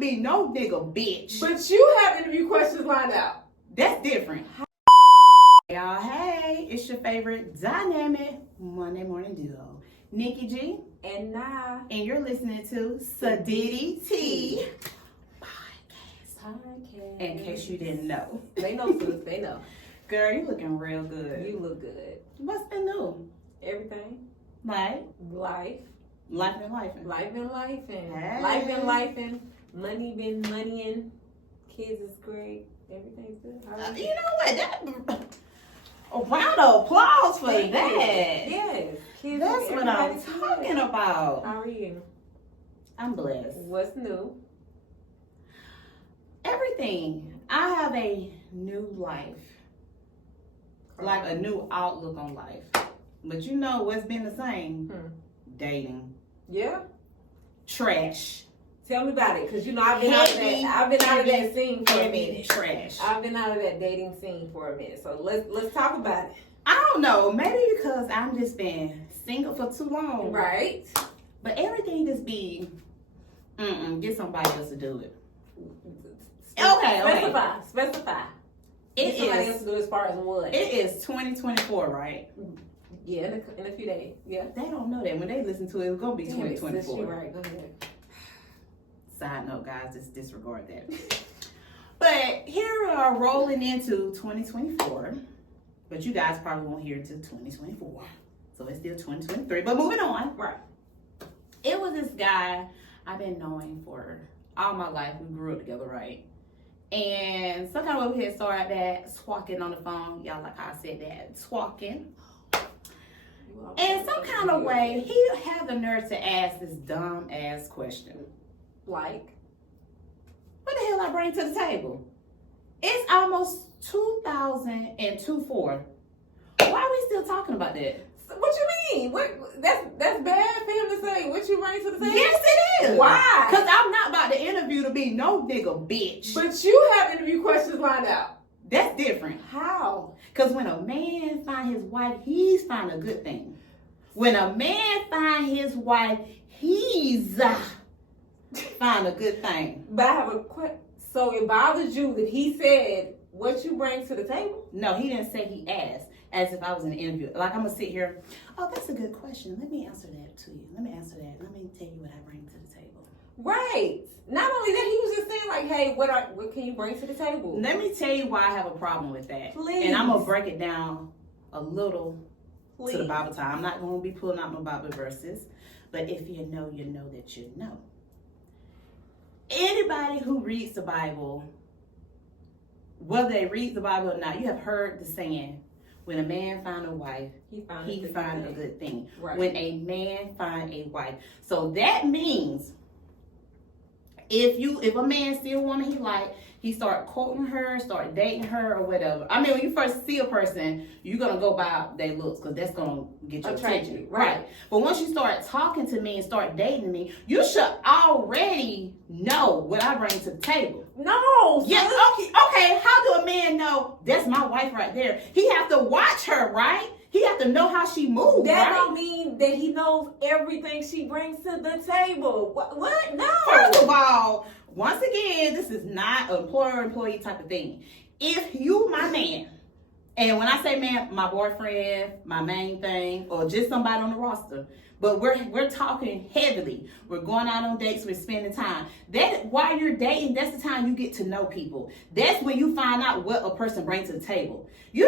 be no nigga, bitch. But you have interview questions lined out. That's different. Y'all, hey, it's your favorite dynamic Monday morning duo, NikkiG and Ni. And you're listening to Siditty Tea podcast. In case you didn't know. They know, sis. They know. Girl, you looking real good. You look good. What's been new? Everything. Like? Life. Life been lifing. Life been lifing. Hey. Life been lifing. Money been moneying. Kids is great. Everything's good. You know what? A round of applause for that. Yes. Kids, that's what I'm talking about. How are you? I'm blessed. What's new? Everything. I have a new life. Like a new outlook on life. But you know what's been the same? Dating. Yeah. Trash. Tell me about it, because you know I've been out of that scene for a minute. Trash. I've been out of that dating scene for a minute. So let's talk about it. I don't know. Maybe because I'm just been single for too long. Right. But everything just be get somebody else to do it. Specify. It somebody is. else to do as far as what? It is 2024, right? Yeah, in a few days. Yeah. They don't know that. When they listen to it, it's gonna be 2024. You're right. Go ahead. Side note, guys, just disregard that. But here we are rolling into 2024. But you guys probably won't hear it until 2024. So it's still 2023. But moving on. Right. It was this guy I've been knowing for all my life. We grew up together, right? And some kind of way we had started that swacking on the phone. Y'all like how I said that. Swacking. And some kind of way, he had the nerve to ask this dumb ass question. Like? What the hell I bring to the table? It's almost 2024. Why are we still talking about that? What you mean? That's bad for him to say. What you bring to the table? Yes, it is. Why? Because I'm not about the interview to be no nigga, bitch. But you have interview questions lined out. That's different. How? Because when a man find his wife, he's find a good thing. When a man find his wife, he's find a good thing. But I have a question. So it bothers you that he said what you bring to the table? No, he didn't say, he asked. As if I was in an interview. Like, I'm going to sit here. Oh, that's a good question. Let me answer that to you. Let me answer that. Let me tell you what I bring to the table. Right. Not only that, he was just saying, like, hey, what can you bring to the table? Let me tell you why I have a problem with that. Please. And I'm going to break it down a little Please. to the Bible time. I'm not going to be pulling out no Bible verses. But if you know that you know. Anybody who reads the Bible, whether they read the Bible or not, you have heard the saying, when a man find a wife, he find a good thing. Right. When a man find a wife. So that means if a man see a woman he like, he start quoting her, start dating her or whatever. I mean, when you first see a person, you're going to go by their looks because that's going to get your attention. Right. But once you start talking to me and start dating me, you should already know what I bring to the table. No. Yeah, okay. How do a man know that's my wife right there? He have to watch her, right? He have to know how she moves, That right? don't mean that he knows everything she brings to the table. What? No. First of all, once again, this is not an employer-employee type of thing. If you my man, and when I say man, my boyfriend, my main thing, or just somebody on the roster, but we're talking heavily. We're going out on dates. We're spending time. That while you're dating, that's the time you get to know people. That's when you find out what a person brings to the table. You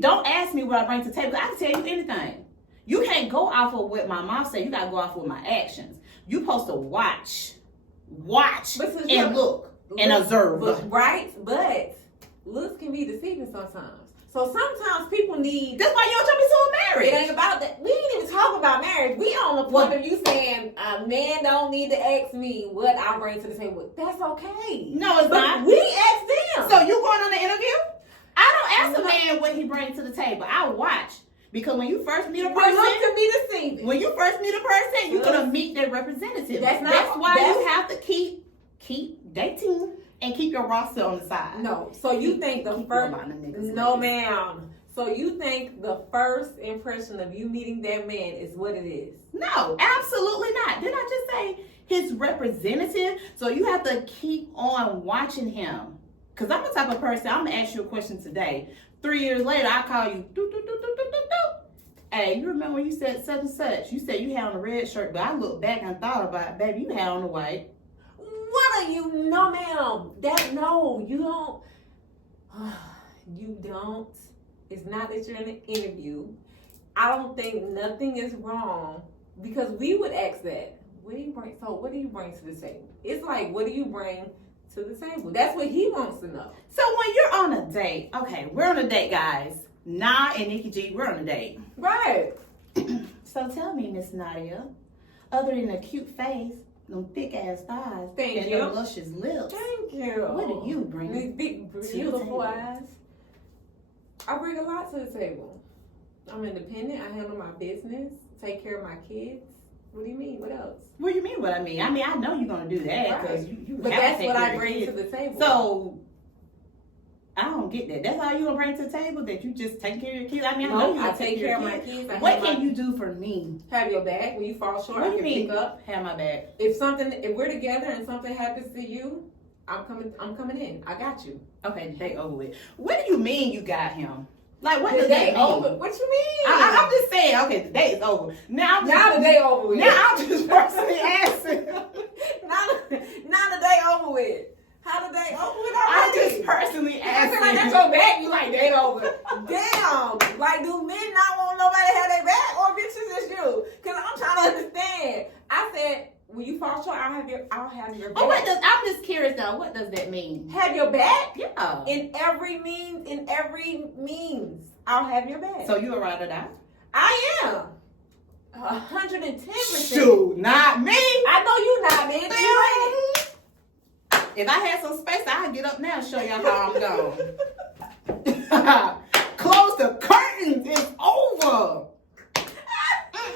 don't ask me what I bring to the table. I can tell you anything. You can't go off of what my mom said. You gotta go off of my actions. You supposed to watch and look and observe. But looks can be deceiving sometimes. So sometimes people need. That's why you don't jump into a marriage. It ain't about that. We ain't even talk about marriage. We on the point of you saying a man don't need to ask me what I bring to the table. That's okay. No, it's not. We ask them. So you going on the interview? I don't ask a man what he brings to the table. I watch. Because when you first meet a person, look can be deceiving. When you first meet a person, you're gonna meet their representative. That's why you have to keep dating and keep your roster on the side. No, so you think the first? No, ma'am. So you think the first impression of you meeting that man is what it is? No, absolutely not. Didn't I just say his representative. So you have to keep on watching him. Because I'm the type of person, I'm going to ask you a question today. 3 years later, I call you, hey, you remember when you said such and such? You said you had on a red shirt, but I looked back and thought about it, baby, you had on a white. What are you? No, ma'am. No, you don't. You don't. It's not that you're in an interview. I don't think nothing is wrong because we would ask that. What do you bring? So what do you bring to the table? It's like, what do you bring to the table? That's what he wants to know. So when you're on a date, okay, we're on a date, guys. Ni and NikkiG, we're on a date. Right. So tell me, Miss Nadia, other than a cute face, them thick ass thighs, Thank and you. them luscious lips, Thank you. what do you bring? These big, beautiful eyes. I bring a lot to the table. I'm independent. I handle my business, take care of my kids. What do you mean? What else? What do you mean what I mean? I mean, I know you're going to do that because you But have that's to take what care I of bring kids. to the table. So, I don't get that. That's all you going to bring to the table? That you just take care of your kids? I mean, I know you I take care of my kids. What can you do for me? Have your back when you fall short. What do I you can mean? pick up. Have my back. If we're together and something happens to you, I'm coming in. I got you. Okay, the date over with. What do you mean you got him? Like, what The does day that mean? over. What you mean? I'm just saying, okay, the date is over. Now the day over with. Now I'm just personally asking. now the day over with. How the day over with I'm already? just personally I feel asking. like that's your back. You like date over. Damn. Like, do men not want nobody to have their back, or bitches just you? Cause I'm trying to understand. I said, when you fall short, I'll have your back. Oh, I'm just curious though. What does that mean? Have your back? Yeah. In every means, I'll have your back. So you a ride or die? I am. 110%. Shoot, not me. I know you not, man. You ain't. If I had some space, I'd get up now and show y'all how I'm gone. Close the curtains. It's over.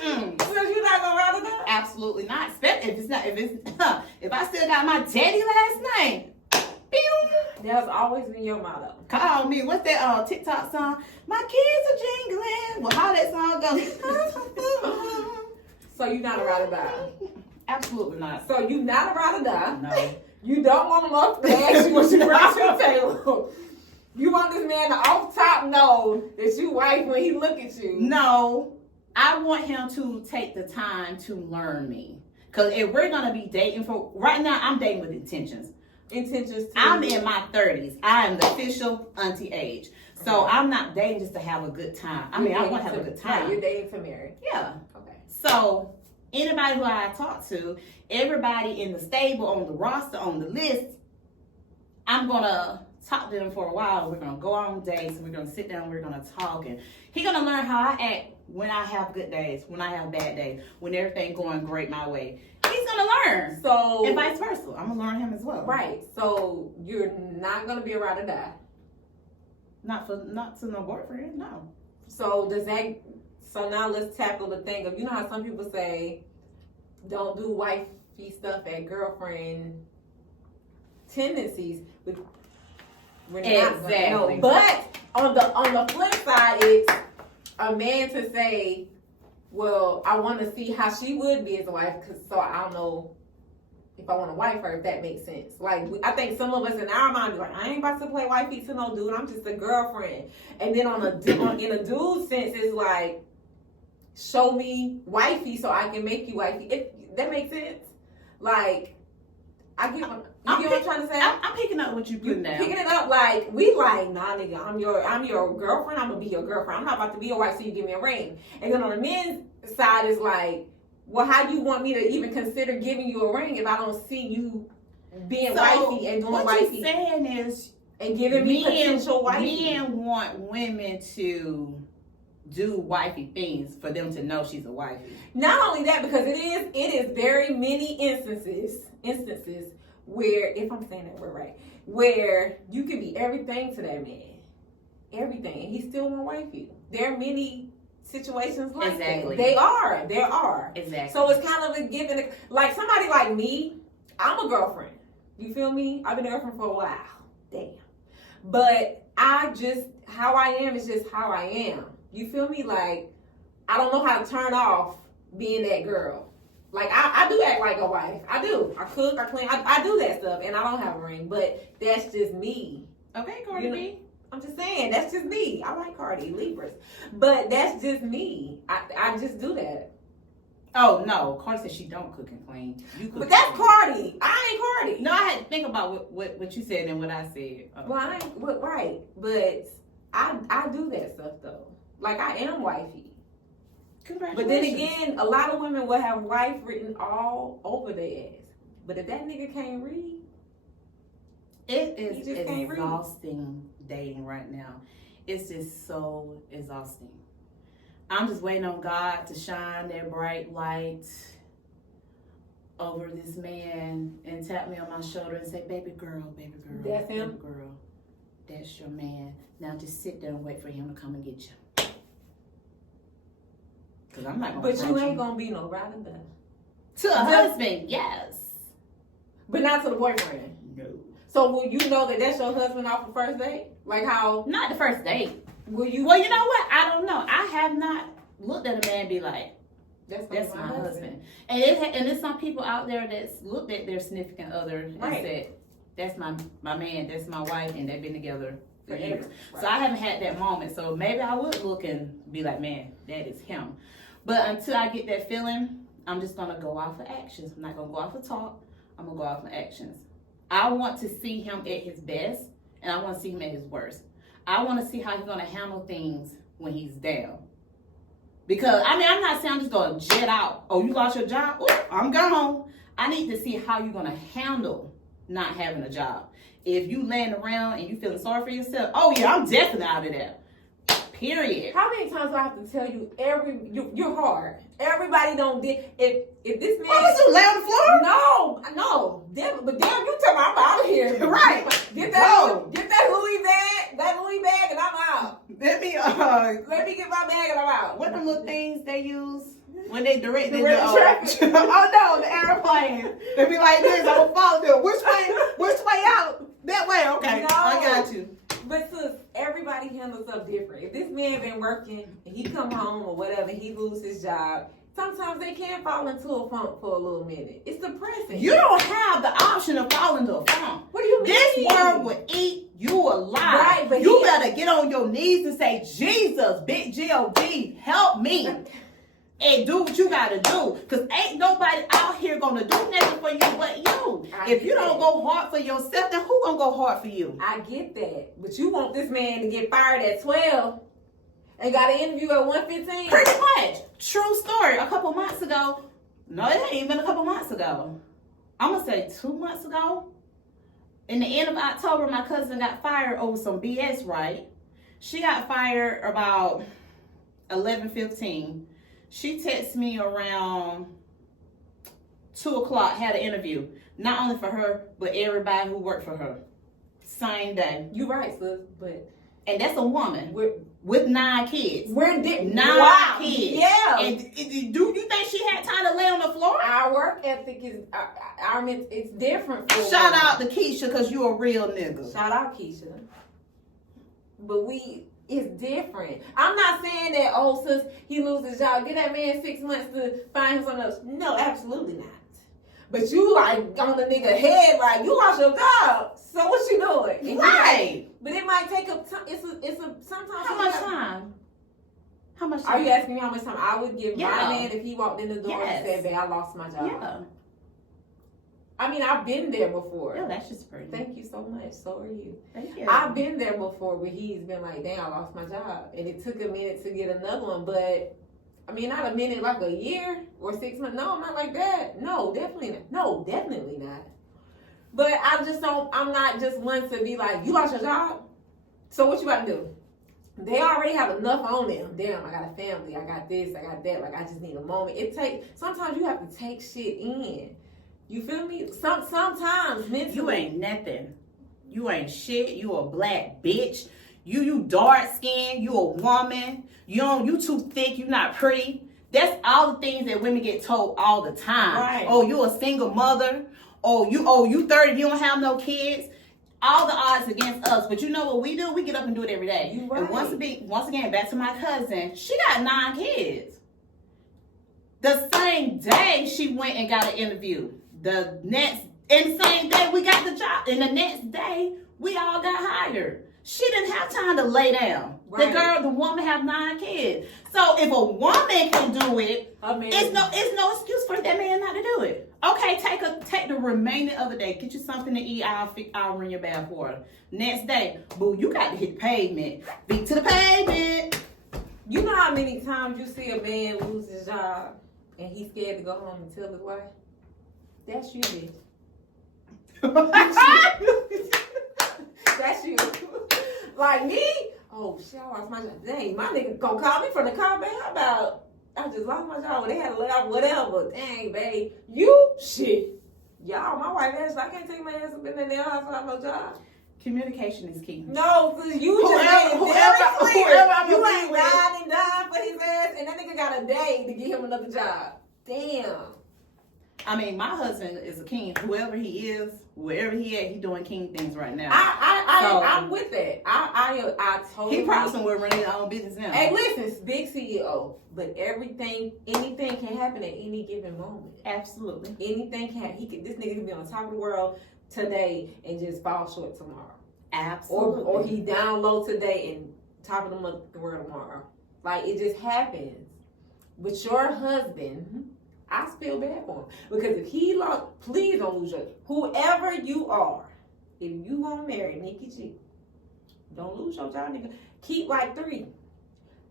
So you not gonna ride or die? Absolutely not. If I still got my daddy last name. That's always been your motto. Call me. What's that TikTok song? My kids are jingling. Well, how that song goes? So you not a ride or die? Absolutely not. So you not a ride or die? No. You don't want him to ask you what you bring to the table. You want this man to off top know that you wife when he look at you. No. I want him to take the time to learn me. Because if we're going to be dating for... Right now, I'm dating with intentions. I'm in my 30s. I am the official auntie age. So Okay. I'm not dating just to have a good time. I want to have a good time. Right, you're dating to marry. Yeah. Okay. So anybody who I talk to, everybody in the stable, on the roster, on the list, I'm going to talk to them for a while. We're going to go on dates. We're going to sit down. We're going to talk. And he's going to learn how I act when I have good days, when I have bad days, when everything going great my way. He's going to learn. So, and vice versa. I'm going to learn him as well. Right. So you're not going to be a ride or die. Not to no boyfriend, no. So so now let's tackle the thing of, you know how some people say, don't do wifey stuff at girlfriend tendencies. We're not Exactly. But on the flip side, it's a man to say, well, I want to see how she would be as a wife, so I don't know if I want to wife her, if that makes sense. Like, I think some of us in our mind be like, I ain't about to play wifey to no dude. I'm just a girlfriend. And then in a dude sense, it's like, show me wifey so I can make you wifey. If that makes sense. Like, I get what I'm trying to say. I'm picking up what you putting down. Picking it up like, we like, nah, nigga, I'm your girlfriend. I'm gonna be your girlfriend. I'm not about to be your wife, so you give me a ring. And then on the men's side is like, well, how do you want me to even consider giving you a ring if I don't see you being wifey and doing what wifey? What you're saying is, and giving me potential wifey. Men want women to do wifey things for them to know she's a wifey. Not only that, because it is very many instances where, if I'm saying that word right, where you can be everything to that man, everything, and he still won't wife you. There are many situations like that. There are. Exactly. So it's kind of a given. Like somebody like me, I'm a girlfriend. You feel me? I've been a girlfriend for a while. Damn. But how I am is just how I am. You feel me? Like, I don't know how to turn off being that girl. Like, I do act like a wife. I do. I cook, I clean, I do that stuff, and I don't have a ring, but that's just me. Okay, Cardi B. I'm just saying, that's just me. I like Cardi, Libras. But that's just me. I just do that. Oh, no. Cardi said she don't cook and clean. You cook. But that's Cardi. I ain't Cardi. No, I had to think about what you said and what I said. Well, I ain't, right. But I do that stuff, though. Like, I am wifey. Congratulations. But then again, a lot of women will have wife written all over their ass. But if that nigga can't read, it is exhausting dating right now. It's just so exhausting. I'm just waiting on God to shine that bright light over this man and tap me on my shoulder and say, baby girl, that's him. Baby girl, that's your man. Now just sit there and wait for him to come and get you. Cause I'm not gonna. But you ain't gonna be no ride or die. To a husband, yes. But not to the boyfriend. No. So will you know that that's your husband off the first date? Like how? Not the first date. Will you? Well, you know what? I don't know. I have not looked at a man and be like, that's my husband. And there's some people out there that's looked at their significant other and said, that's my man, that's my wife, and they've been together for years. Right. So I haven't had that moment. So maybe I would look and be like, man, that is him. But until I get that feeling, I'm just gonna go off of actions. I'm not gonna go off of talk. I'm gonna go off of actions. I want to see him at his best, and I want to see him at his worst. I want to see how he's gonna handle things when he's down. Because I'm not saying I'm just gonna jet out. Oh, you lost your job? Ooh, I'm gone. I need to see how you're gonna handle not having a job. If you laying around and you feeling sorry for yourself, oh yeah, I'm definitely out of there. Period. How many times do I have to tell you? You're hard. Everybody don't get if this man. Oh, you lay on the floor? No. But damn, you tell me I'm out of here. Right. Get that Louis bag, and I'm out. Let me get my bag and I'm out. What the little things they use when they direct the traffic? Oh no, the airplane. They be like this. I'm gonna follow them. Which way out? That way. Okay, no. I got you. But sis, everybody handles up different. If this man been working and he come home or whatever, he lose his job. Sometimes they can fall into a funk for a little minute. It's depressing. You don't have the option of falling into a funk. What do you mean? This world will eat you alive. Right, but you better get on your knees and say, Jesus, big G-O-D, help me. And do what you gotta do. Because ain't nobody out here gonna do nothing for you but you. If you don't go hard for yourself, then who gonna go hard for you? I get that. But you want this man to get fired at 12 and got an interview at 1:15? Pretty much. True story. A couple months ago. No, it ain't even a couple months ago. I'm gonna say 2 months ago. In the end of October, my cousin got fired over some BS, right? She got fired about 11:15. She texted me around 2 o'clock, had an interview. Not only for her, but everybody who worked for her. Same day. You right, sis, and that's a woman with 9 kids. We're 9 kids. Yeah. And do you think she had time to lay on the floor? Our work ethic is, it's different. Shout out to Keisha, because you a real nigga. Shout out Keisha. But it's different. I'm not saying that, sis, he loses his job. Give that man 6 months to find him something else. No, absolutely not. But you like on the nigga head, like you lost your job. So what you doing? Right. But it might take up time. It's a sometimes. How much time? How much time? Are you asking me how much time I would give my man if he walked in the door and said, "Babe, I lost my job"? Yeah. I mean, I've been there before. Yeah, that's just pretty. Thank you so much. So are you. Thank you. I've been there before where he's been like, "Damn, I lost my job," and it took a minute to get another one. But I mean, not a minute, like a year or 6 months. No, I'm not like that. No, definitely not. No, definitely not. But I just don't. I'm not just one to be like, "You lost your job, so what you about to do?" They already have enough on them. Damn, I got a family. I got this. I got that. Like, I just need a moment. Sometimes you have to take shit in. You feel me? Sometimes mentally. You ain't nothing. You ain't shit. You a black bitch. You dark skinned. You a woman. You too thick. You not pretty. That's all the things that women get told all the time. Right. Oh, you a single mother. Oh, you 30. You don't have no kids. All the odds against us. But you know what we do? We get up and do it every day. You right. And once again, back to my cousin. She got 9 kids. The same day she went and got an interview. The same day we got the job. And the next day we all got hired. She didn't have time to lay down. Right. The woman have 9 kids. So if a woman can do it, it's no excuse for that man not to do it. Okay, take the remaining of the day. Get you something to eat. I'll run your bath water. Next day, boo, you got to hit the pavement. Beat to the pavement. You know how many times you see a man lose his job and he's scared to go home and tell his wife? That's you, bitch. That's you. Like me? Oh shit, I lost my job. Dang, my nigga gonna call me from the car, man. How about I just lost my job? Well, they had to lay off whatever. Dang, babe. You shit. Y'all, my wife asked, I can't take my ass up in their house without no job. Communication is key. No, cause you just whoever you ain't dying and dying for his ass, and that nigga got a day to get him another job. Damn. I mean, my husband is a king. Whoever he is, wherever he at, he doing king things right now. I'm with that. I totally. He probably somewhere running his own business now. Hey, listen, big CEO, but anything can happen at any given moment. Absolutely. Anything can. This nigga can be on top of the world today and just fall short tomorrow. Absolutely. Or he down low today and top of the world tomorrow. Like, it just happens. But your husband, I feel bad for him. Because if he lost, please don't lose your, whoever you are, if you gonna marry NikkiG, don't lose your job, nigga. Keep like 3.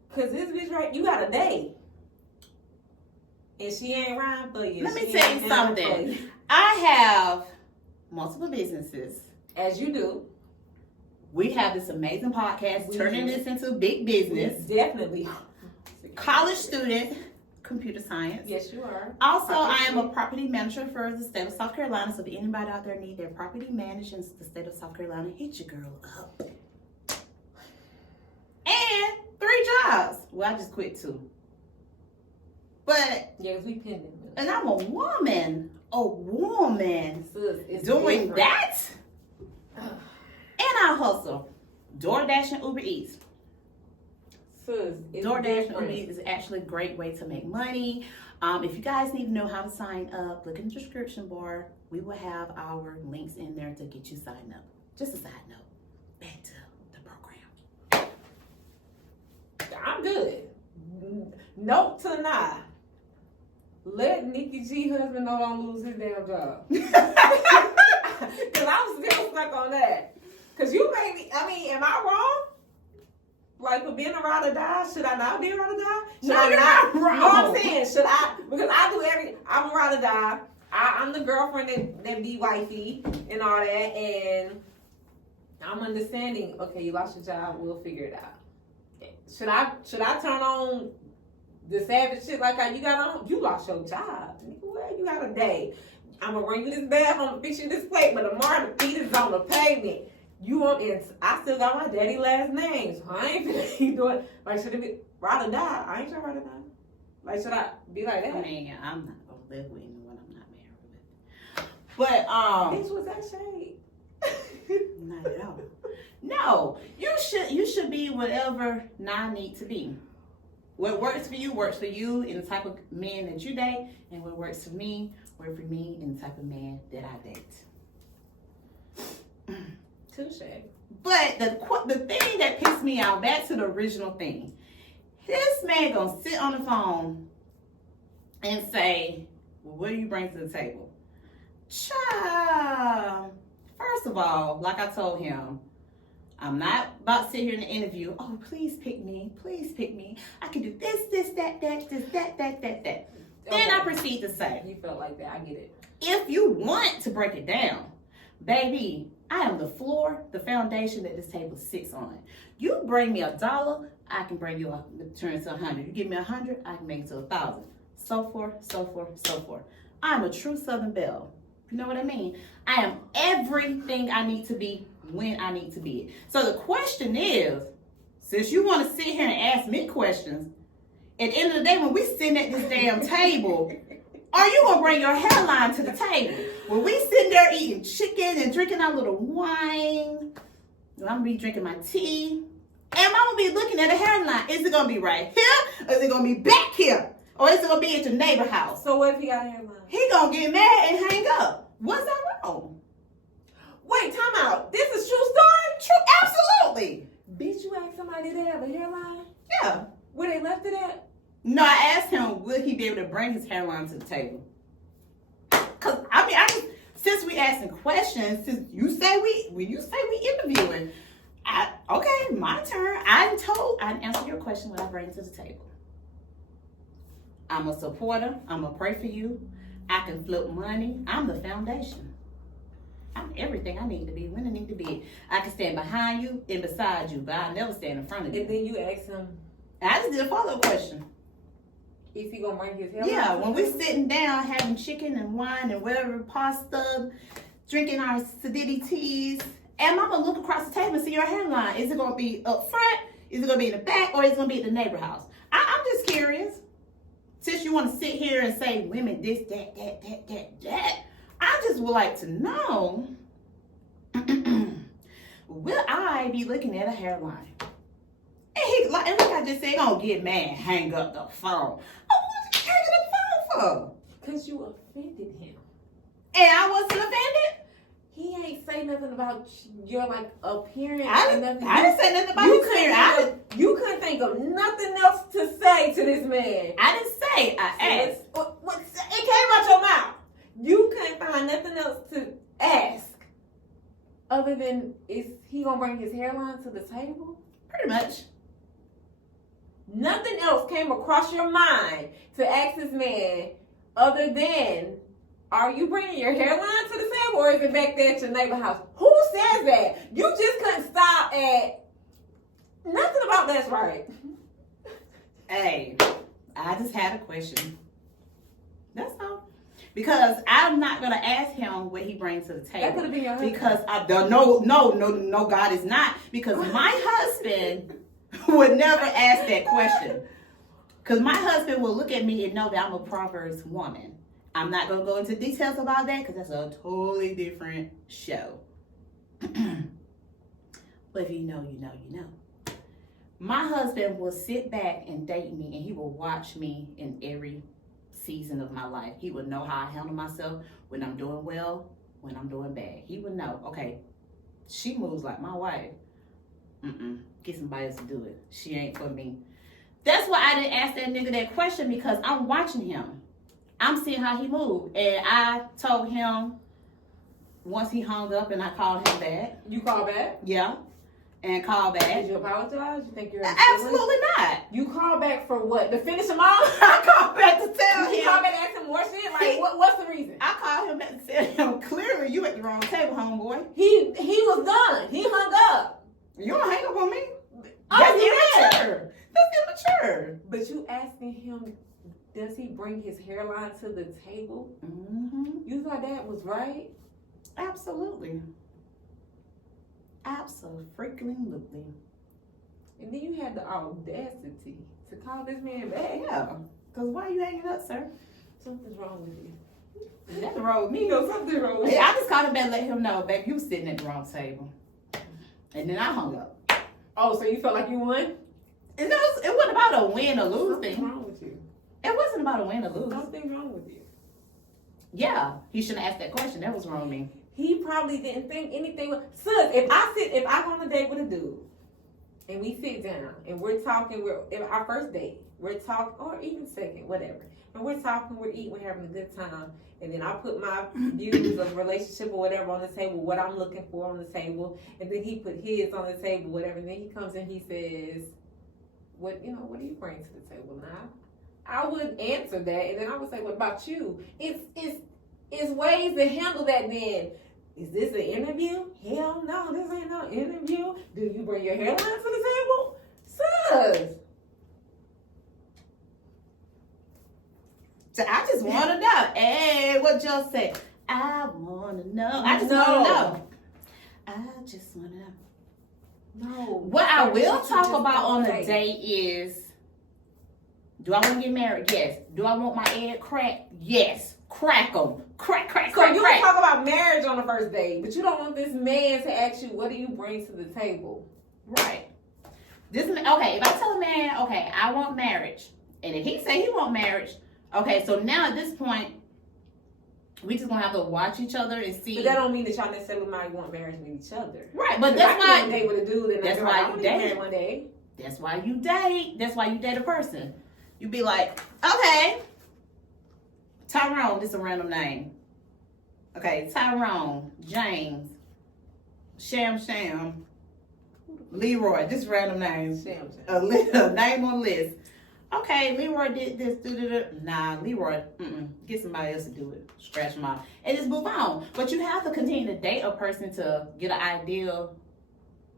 Because this bitch right, you got a day. And she ain't riding for you. Let me tell you something. I have multiple businesses. As you do. We have this amazing podcast, turning this into big business. Definitely. College student, computer science. Yes, you are. Also, I am a property manager for the state of South Carolina. So if anybody out there need their property managed in the state of South Carolina, hit your girl up. And 3 jobs. Well, I just quit 2. But yeah, we pending. And I'm a woman. Sis, doing different. that. And I hustle. DoorDash and Uber Eats. Sis, DoorDash and Uber Eats is actually a great way to make money. If you guys need to know how to sign up, look in the description bar. We will have our links in there to get you signed up. Just a side note. Back to the program. I'm good. Note to Ni. Let NikkiG husband know don't lose his damn job. Because I'm still stuck on that. Because you made me, am I wrong? Like, for being a ride or die, should I not be a ride or die? No, you're not wrong. No, I'm saying, should I? Because I do I'm a ride or die. I'm the girlfriend that be wifey and all that. And I'm understanding, okay, you lost your job, we'll figure it out. Should I turn on the savage shit like how you got on? You lost your job. Well, you got a day. I'm going to run you this bath, I'm going to fix you this plate, but tomorrow the feet is on the pavement. You want it? I still got my daddy last name, so I ain't finna keep doing. Like, should it be ride or die? I ain't sure ride or die. Like, should I be like that? I mean, I'm not gonna live with anyone I'm not married with. But bitch, was that shade? Not at all. No, you should be whatever I need to be. What works for you in the type of man that you date, and what works for me in the type of man that I date. Touche. But the thing that pissed me off, back to the original thing, this man gonna sit on the phone and say, well, what do you bring to the table? Child, first of all, like I told him, I'm not about to sit here in the interview, oh, please pick me. I can do this, that. Okay. Then I proceed to say, You felt like that, I get it. if you want to break it down, baby, I am the floor, the foundation that this table sits on. You bring me $1, I can bring you turn to 100. You give me 100, I can make it to 1,000. So forth. I'm a true Southern belle. You know what I mean? I am everything I need to be when I need to be it. So the question is, since you want to sit here and ask me questions, at the end of the day, when we sitting at this damn table, are you going to bring your hairline to the table? When we sitting there eating chicken and drinking our little wine, I'm going to be drinking my tea, and I'm going to be looking at a hairline. Is it going to be right here, or is it going to be back here? Or is it gonna be at your neighbor house? So what if he got a hairline? He gonna get mad and hang up. What's that wrong? Wait, time out. This is true story? True, absolutely. Bitch, you asked somebody did they have a hairline? Yeah. Where they left it at? No, I asked him, will he be able to bring his hairline to the table? Cause I mean, since we asking questions, since you say when you say we interviewing, okay, my turn. I answer your question when I bring it to the table. I'm a supporter. I'm gonna pray for you. I can flip money. I'm the foundation. I'm everything I need to be when I need to be. I can stand behind you and beside you, but I'll never stand in front of you. And then you ask him, I just did a follow-up question. is he gonna bring his hairline? Yeah, when we're sitting down having chicken and wine and whatever, pasta, drinking our Siditty Teas, and I'm gonna look across the table and see your hairline. Is it gonna be up front? Is it gonna be in the back? Or is it gonna be at the neighbor house? I'm just curious. Since you want to sit here and say women this, that, I just would like to know, will I be looking at a hairline? And like I just said, gonna get mad, hang up the phone. Oh, what's he hanging up the phone for? Because you offended him. And I wasn't offended? He ain't say nothing about your like appearance. I didn't say nothing about his appearance. You couldn't think of nothing else to say to this man. I didn't say, I asked. It came out your mouth. You couldn't find nothing else to ask other than, is he gonna bring his hairline to the table? Pretty much. Nothing else came across your mind to ask this man other than, are you bringing your hairline to the table or is it back there at your neighbor house? Who says that? You just couldn't stop at nothing about that's right. Hey, I just had a question. That's all. Because I'm not gonna ask him what he brings to the table. That could have been your husband. Because no, God is not. Because my husband would never ask that question. Because my husband will look at me and know that I'm a Proverbs woman. I'm not gonna go into details about that because that's a totally different show. But if you know, you know, you know. My husband will sit back and date me and he will watch me in every season of my life. He would know how I handle myself when I'm doing well, when I'm doing bad. He would know, okay, she moves like my wife. Get somebody else to do it. She ain't for me. That's why I didn't ask that nigga that question, because I'm watching him. I'm seeing how he moved. And I told him once he hung up and I called him back. You called back? Yeah. And called back. Did you apologize? You think you're Absolutely not. You called back for what? To finish him off? I called back to tell him. You called back to ask him more shit? Like, what's the reason? I called him back to tell him, clearly you at the wrong table, homeboy. He was done. He hung up. You don't hang up on me. Oh, That's immature. That's immature. But you asking him, does he bring his hairline to the table? Mm-hmm. You thought that was right? Absolutely. Absolutely. And then you had the audacity to call this man back. Yeah. Because why are you hanging up, sir? Something's wrong with you. Nothing wrong with me. You know, something's wrong with you. I just called him back and let him know, baby, you was sitting at the wrong table. And then I hung up. Oh, so you felt like you won? And it wasn't about a win or lose Something's thing. wrong with you. It wasn't about a win or lose. Something's wrong with you. Yeah. He shouldn't have asked that question. That was wrong with me. He probably didn't think anything was. Sis, if I go on a date with a dude and we sit down and we're talking, we're our first date, we're talking, or even second, whatever, and we're talking, we're eating, we're having a good time, and then I put my views of relationship or whatever on the table, what I'm looking for on the table, and then he put his on the table, whatever, and then he comes and he says, what do you bring to the table now? I would answer that, and then I would say, what about you? It's ways to handle that then. Is this an interview? Hell no, this ain't no interview. Do you bring your hairline to the table? Sis. So I just want to know. Hey, what y'all say? I want to know. I just want to know. I just want to know. No. What I will talk about on a date is, do I want to get married? Yes. Do I want my egg cracked? Yes. Crack them. Crack. So you can talk about marriage on the first date, but you don't want this man to ask you, what do you bring to the table? Right. Okay, if I tell a man, okay, I want marriage, And if he say he want marriage, okay, so now at this point, we just gonna have to watch each other and see. But that don't mean that y'all necessarily might want marriage with each other. Right, but that's why I date with a dude, and that's why you date one day. That's why you date. That's why you date a person. You be like, okay, Tyrone, this is a random name. Okay, Tyrone, James, Sham, Leroy, just random names. Sham. A name on the list. Okay, Leroy did this. Nah, Leroy, get somebody else to do it. Scratch them off. And just move on. But you have to continue to date a person to get an idea of,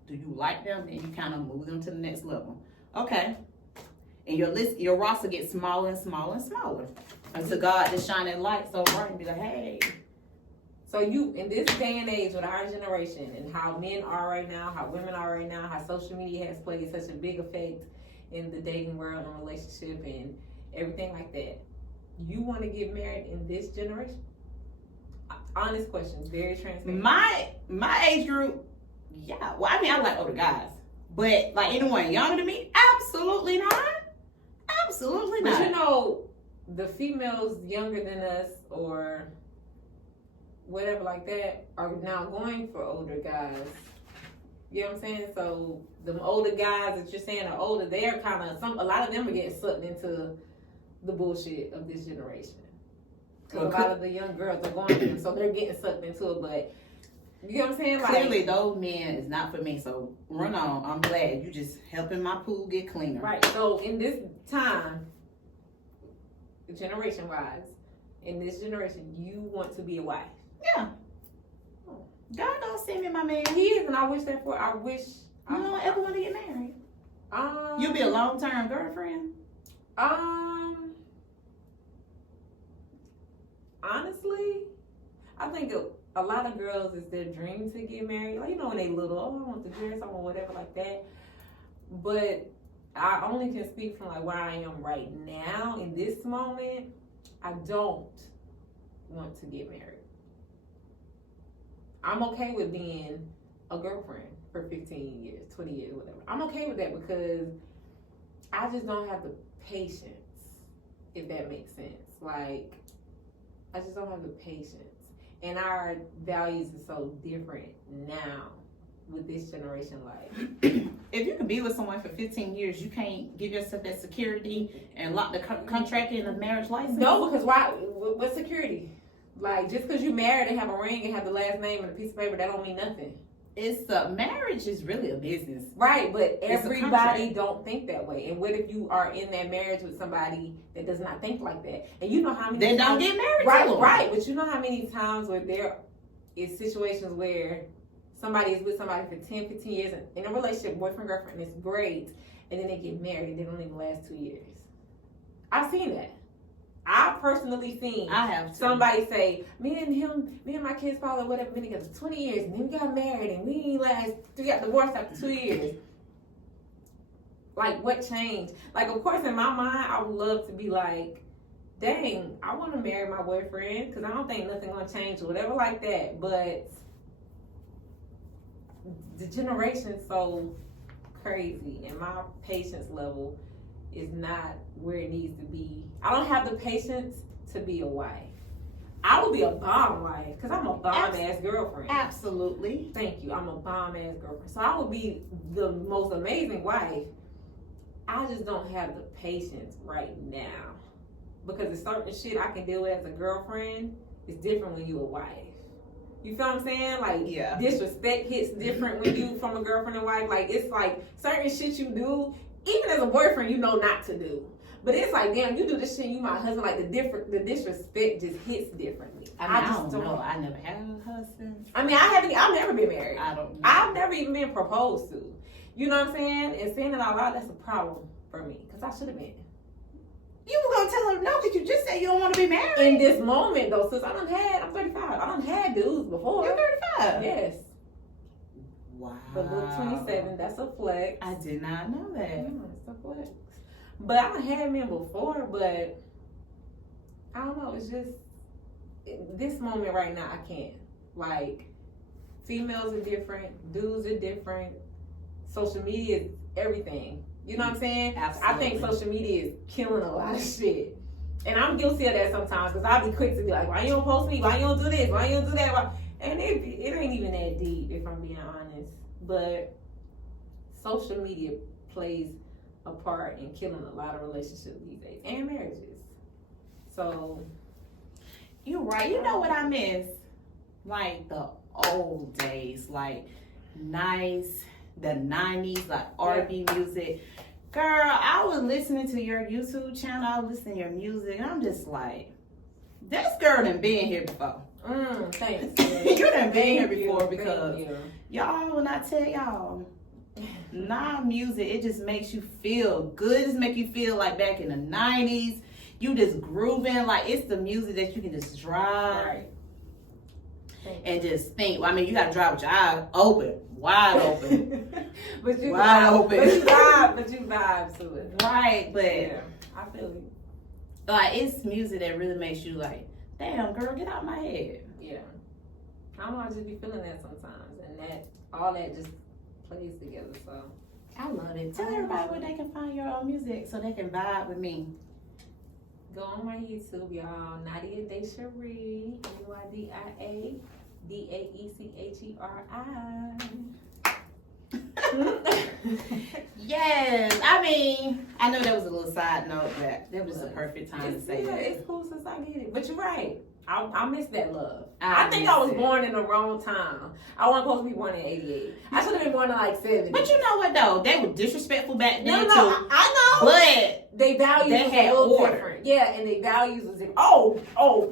do you like them? And you kind of move them to the next level. Okay. And your roster gets smaller and smaller and smaller. Until God just shine that light so bright and be like, hey. So you, in this day and age with our generation and how men are right now, how women are right now, how social media has played such a big effect in the dating world and relationship and everything like that, you want to get married in this generation? Honest question, very transparent. My age group, yeah. Well, I mean, I like older guys. But like anyone younger than me, absolutely not. Absolutely not. But you know, the females younger than us or whatever like that are now going for older guys. You know what I'm saying? So the older guys that you're saying are older, they're kind of a lot of them are getting sucked into the bullshit of this generation. A lot of the young girls are going through, so they're getting sucked into it. But you know what I'm saying? Like, clearly, those men is not for me. So run on. I'm glad you just helping my pool get cleaner. Right. So in this time, generation wise, in this generation, you want to be a wife. Yeah. God don't send me my man. He is, and I wish that for. I wish. You don't ever want to get married. You'll be a long-term girlfriend. Honestly, I think a lot of girls is their dream to get married. Like, you know, when they little, oh, I want the dress, I want whatever like that. But I only can speak from like where I am right now in this moment. I don't want to get married. I'm okay with being a girlfriend for 15 years, 20 years, whatever. I'm okay with that because I just don't have the patience, if that makes sense. Like, I just don't have the patience. And our values are so different now with this generation. Like, if you can be with someone for 15 years, you can't give yourself that security and lock the contract in a marriage license? No, because why? What security? Like, just because you married and have a ring and have the last name and a piece of paper, that don't mean nothing. Marriage is really a business. Right, but everybody don't think that way. And what if you are in that marriage with somebody that does not think like that? And you know how many They times, don't get married. Right. But you know how many times where there is situations where somebody is with somebody for 10, 15 years in a relationship, boyfriend, girlfriend, and it's great, and then they get married and they don't even last 2 years. I've seen that. I've personally seen somebody say, me and my kid's father, whatever, been together 20 years, and then we got married, and we got divorced after 2 years. Like, what changed? Like, of course, in my mind, I would love to be like, dang, I want to marry my boyfriend, because I don't think nothing gonna change or whatever like that. But the generation's so crazy, and my patience level is not where it needs to be. I don't have the patience to be a wife. I will be a bomb wife because I'm a bomb-ass girlfriend. Absolutely. Thank you. I'm a bomb-ass girlfriend. So I would be the most amazing wife. I just don't have the patience right now because the certain shit I can deal with as a girlfriend is different when you're a wife. You feel what I'm saying? Like, yeah. Disrespect hits different when you from a girlfriend and wife. Like, it's like certain shit you do, even as a boyfriend, you know not to do. But it's like, damn, you do this shit, you my husband. Like, the disrespect just hits differently. I just don't know. I never had a husband. I mean, I've never been married. I don't know. I've never even been proposed to. You know what I'm saying? And saying it out loud, that's a problem for me. Because I should have been. You were going to tell her no because you just said you don't want to be married. In this moment, though, since I'm 35. I done had dudes before. You're 35? Yes. Wow. But little 27, that's a flex. I did not know that. Yeah, it's a flex. But I done had men before, but I don't know. It's just, this moment right now, I can't. Like, females are different. Dudes are different. Social media is everything. You know what I'm saying? Absolutely. I think social media is killing a lot of shit. And I'm guilty of that sometimes because I'll be quick to be like, why you don't post me? Why you don't do this? Why you don't do that? Why? And it ain't even that deep, if I'm being honest. But social media plays a part in killing a lot of relationships these days and marriages. So you're right. You know what I miss? Like the old days, like the 90s, like R&B music. Girl, I was listening to your YouTube channel. I was listening to your music, and I'm just like, this girl done been here before. Thanks. You done been here before because y'all, when I tell y'all, nah, music, it just makes you feel good. It just make you feel like back in the 90s. You just grooving. Like, it's the music that you can just drive. Right. And just think. Well, I mean, you gotta drive with your eyes open, wide open. But you wide vibe, open. But you vibe to it. Right, but yeah, I feel you. Like, it's music that really makes you like, damn, girl, get out my head. Yeah. I don't know, I just be feeling that sometimes, and that all that just plays together. So I love it. Tell everybody where they can find your own music so they can vibe with me. go on my YouTube, y'all. Nadia Desherie, NYDIA DAECHERI. Yes, I mean, I know that was a little side note, but that was the perfect time to say that. It's cool since I did it. But you're right. I miss that love. I I think I was miss it. born in the wrong time. I wasn't supposed to be born in 88. I should have been born in like 70. But you know what though? They were disrespectful back then no, too. I know. But they values they was had a little order. different. Yeah, and they values was different. Oh,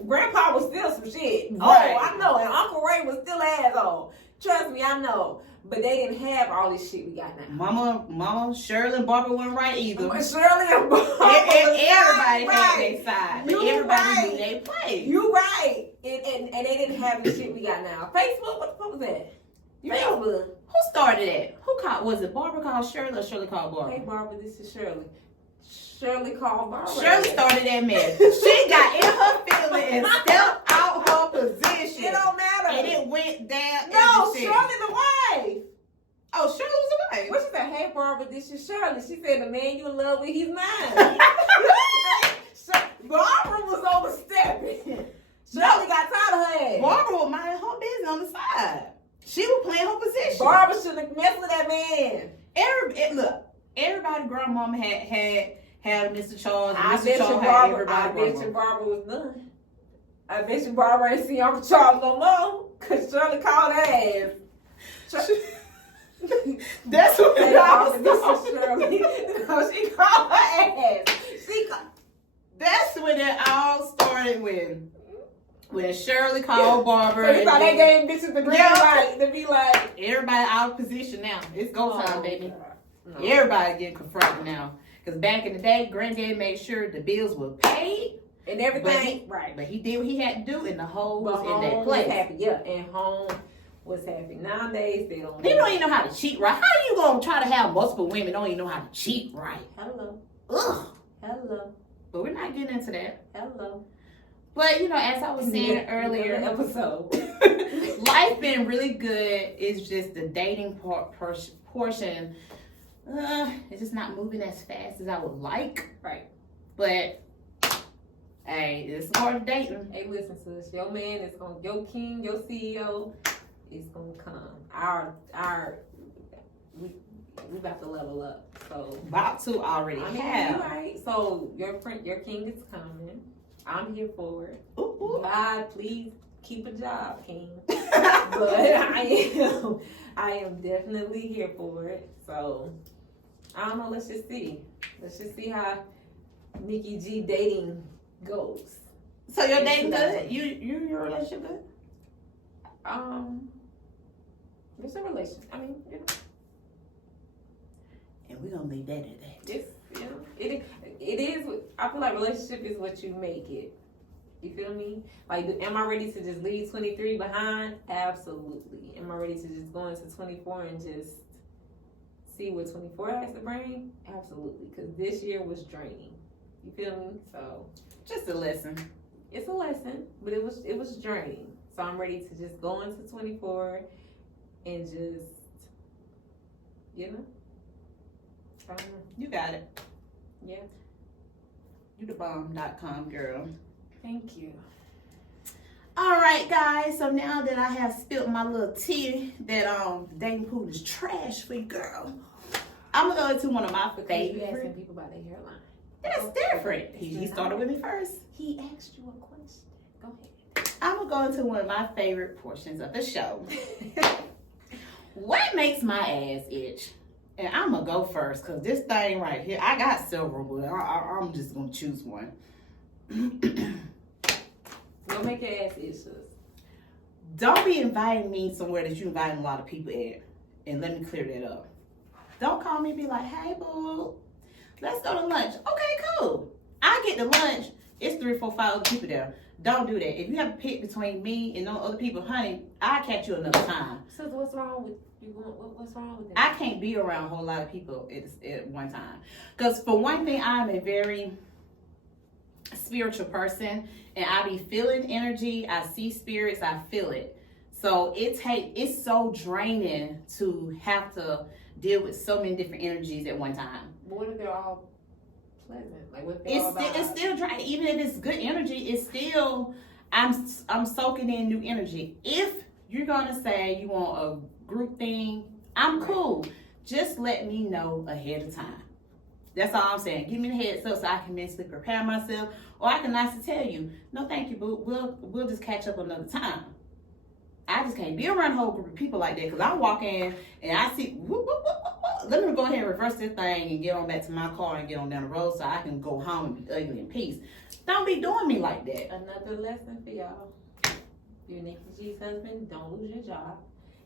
Grandpa was still some shit. Right. Oh, I know. And Uncle Ray was still an asshole. Trust me, I know. But they didn't have all this shit we got now. Mama, Shirley and Barbara weren't right either. Shirley and Barbara. Everybody had right. their side. But You everybody right. knew they played. You right. And they didn't have the shit we got now. Facebook, what the fuck was that? Facebook. Who started it? Who called? Was it Barbara called Shirley or Shirley called Barbara? Hey Barbara, this is Shirley. Shirley called Barbara. Shirley started that mess. She got in her feeling and stepped out her position. It don't matter. And it went down. No, everything. Shirley the wife. Oh, Shirley was the wife. What she said? Hey Barbara, this is Shirley. She said the man you in love with, he's mine. Barbara was overstepping. Shirley got tired of her ass. Barbara was minding her business on the side. She was playing her position. Barbara shouldn't have messed with that man. Look, everybody grandmama had Mr. Charles. And I Mr. bet Charles you had Barbara. everybody I bet you grandma. Barbara was done. I bet you Barbara ain't see Uncle Charles no more. Cause Shirley called her ass. That's what it all This is Shirley. No, she called her ass. That's when it all started when Shirley called Barbara. So you thought they gave bitches the green light to be like, everybody out of position now. It's go time, baby. No. Everybody getting confronted now. Because back in the day, Granddaddy made sure the bills were paid. And everything, right. But he did what he had to do, and the whole was in home that place. was happy, yeah, and home was happy. Nowadays, they don't. People don't even know how to cheat right. How you gonna try to have multiple women don't even know how to cheat right? Hello. Ugh. Hello. But we're not getting into that. Hello. But you know, as I was saying earlier, episode, life been really good. It's just the dating portion. It's just not moving as fast as I would like. Right. But hey, it's hard to date. Hey, listen to this. Your man is gonna, your king, your CEO is gonna come. We about to level up. So About to already have. You're right. So your king is coming. I'm here for it. Ooh, ooh. God, please keep a job, king. But I am definitely here for it. So I don't know. Let's just see. Let's just see how NikkiG dating goes. So your dating good? Your relationship good? It's a relationship. I mean, you know. And we're gonna leave that at that. It's, you know, it is. I feel like relationship is what you make it. You feel me? Like, am I ready to just leave 23 behind? Absolutely. Am I ready to just go into 24 and just see what 24 has to bring? Absolutely. Because this year was draining. You feel me? So Just a lesson. it's a lesson, but it was draining. So I'm ready to just go into 24 and just, you know. You got it. Yeah. YoutheBomb.com, girl. Thank you. All right, guys. So now that I have spilled my little tea that dating pool is trash for you, girl, I'm gonna go into one of my You favorite. asking people about their hairline. That's different. He started with me first. He asked you a question. Go ahead. I'm gonna go into one of my favorite portions of the show. What makes my ass itch? And I'm gonna go first because this thing right here, I got several, but I'm just gonna choose one. What make your ass itch, sis? Don't be inviting me somewhere that you inviting a lot of people at, and let me clear that up. Don't call me and be like, hey, boo, let's go to lunch. Okay, cool. I get to lunch. It's 3, 4, 5 other people there. Don't do that. If you have to pick between me and no other people, honey, I'll catch you another time. So what's wrong with you? What's wrong with that? I can't be around a whole lot of people at one time. Because for one thing, I'm a very spiritual person, and I be feeling energy. I see spirits. I feel it. So it's so draining to have to deal with so many different energies at one time. But what if they're all pleasant? Like what if they're all It's still draining. Even if it's good energy, it's still I'm soaking in new energy. If you're gonna say you want a group thing, I'm cool. Just let me know ahead of time. That's all I'm saying. Give me the heads up so I can mentally prepare myself, or I can nicely tell you, no, thank you, boo. We'll just catch up another time. I just can't be around a whole group of people like that because I walk in and I see, whoop, whoop, whoop, whoop, whoop. Let me go ahead and reverse this thing and get on back to my car and get on down the road so I can go home and be ugly in peace. Don't be doing me like that. Another lesson for y'all. You're Nikki G's husband, don't lose your job.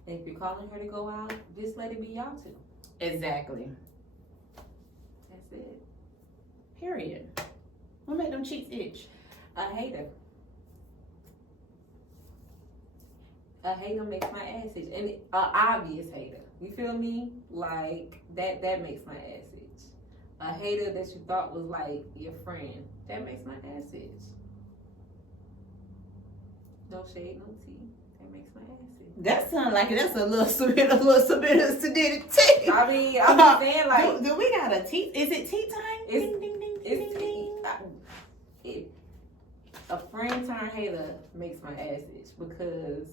And if you're calling her to go out, just let it be y'all two. Exactly. That's it. Period. What make them cheeks itch? A hater. A hater makes my ass itch. And an obvious hater. You feel me? Like, that makes my ass itch. A hater that you thought was like your friend. That makes my ass itch. No shade, no tea. That makes my ass itch. That sounds like that's a little bit of Siditty Tea. I mean, I'm just saying, like, do we got a tea? Is it tea time? It's- Ding, ding, ding, it's ding, ding. a friend turned hater makes my ass itch because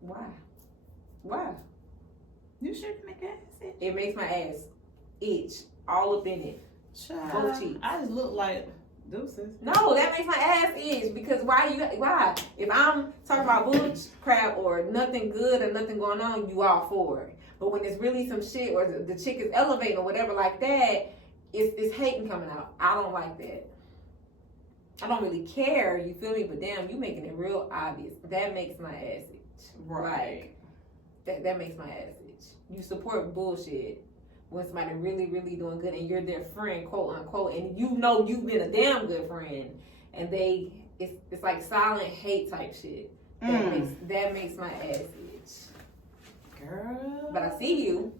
why? You sure can make that ass itch? It makes my ass itch all up in it. Child, Both cheeks. I just look like deuces. No, that makes my ass itch because why? If I'm talking about bull crap or nothing good or nothing going on, you all for it. But when it's really some shit or the chick is elevating or whatever like that, it's hating coming out. I don't like that. I don't really care, you feel me? But damn, you making it real obvious. That makes my ass itch. Right. Like, that makes my ass itch. You support bullshit when somebody really, really doing good and you're their friend, quote unquote, and you know you've been a damn good friend, and it's like silent hate type shit. That makes my ass itch. Girl. But I see you.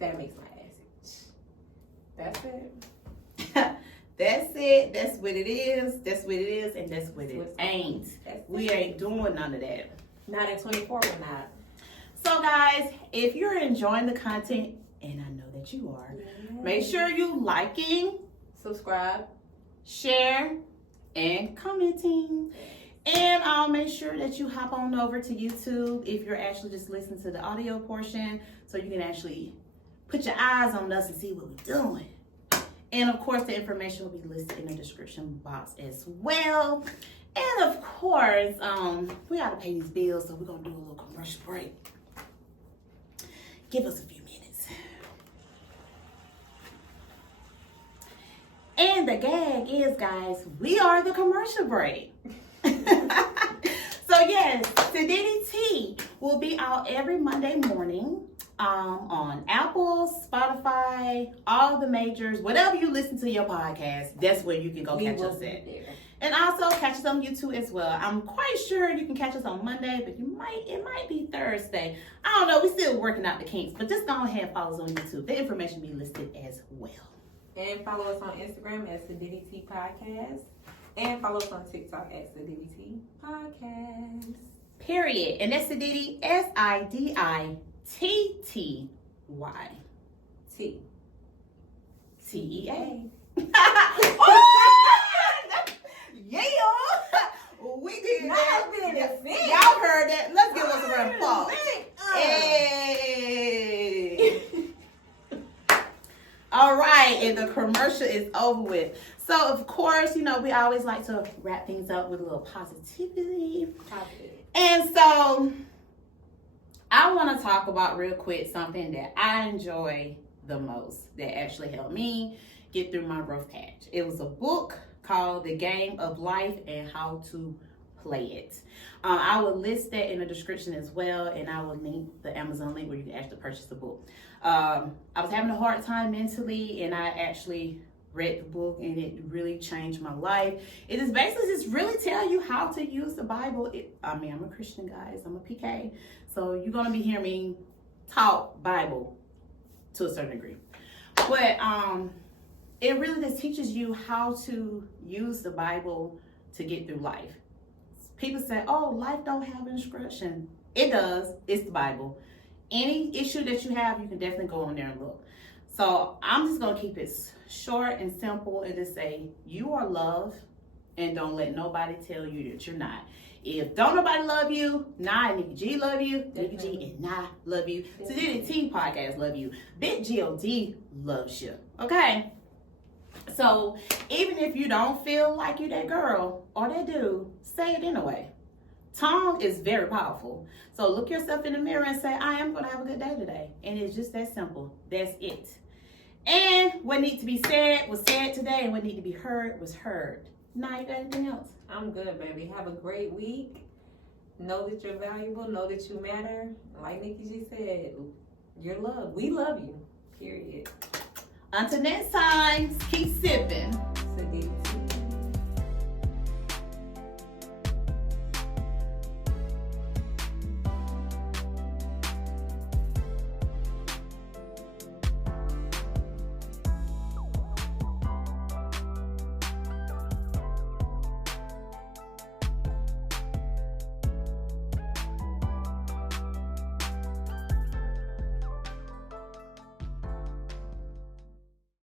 That makes my ass itch. That's it. That's it. That's what it is. That's what it is, and that's what it ain't. That's We it. ain't doing none of that. Not at 24, we're not. So, guys, if you're enjoying the content, and I know that you are, make sure you liking, Subscribe. share, and commenting. And make sure that you hop on over to YouTube if you're actually just listening to the audio portion, so you can actually put your eyes on us and see what we're doing. And of course, the information will be listed in the description box as well. And of course, we gotta pay these bills, so we're gonna do a little commercial break. Give us a few minutes. And the gag is, guys, we are the commercial break. So yes, Siditty Tea will be out every Monday morning on Apple, Spotify, all the majors, whatever you listen to your podcast, that's where you can go catch us at. And also catch us on YouTube as well. I'm quite sure you can catch us on Monday, but it might be Thursday. I don't know. We're still working out the kinks, but just go ahead and follow us on YouTube. The information will be listed as well. And follow us on Instagram at Siditty Tea Podcast. And follow us on TikTok at Siditty Tea Podcast. Period. And that's Siditty, Siditty. T. TEA. Oh! Yeah. We did that. Y'all heard that. Let's give us a round of applause. Hey. All right, and the commercial is over with. So, of course, we always like to wrap things up with a little positivity. And so, I want to talk about real quick something that I enjoy the most that actually helped me get through my rough patch. It was a book called The Game of Life and How to Play It. I will list that in the description as well, and I will link the Amazon link where you can actually purchase the book. I was having a hard time mentally, and I actually read the book, and it really changed my life. It is basically just really tell you how to use the Bible. I'm a Christian, guys. I'm a PK, so you're gonna be hearing me talk Bible to a certain degree, but it really just teaches you how to use the Bible to get through life. People say, oh, life don't have instruction. It does. It's the Bible. Any issue that you have, you can definitely go on there and look. So I'm just going to keep it short and simple and just say, you are loved, and don't let nobody tell you that you're not. If don't nobody love you, NikkiG love you. NikkiG and Ni love you. Siditty Tea podcast love you. Big God loves you. Okay? So even if you don't feel like you that girl or that dude, say it anyway. Tongue is very powerful. So look yourself in the mirror and say, I am going to have a good day today. And it's just that simple. That's it. And what needs to be said was said today, and what needs to be heard was heard. Now, you got anything else? I'm good, baby. Have a great week. Know that you're valuable. Know that you matter. Like NikkiG said, you're loved. We love you. Period. Until next time, keep sipping.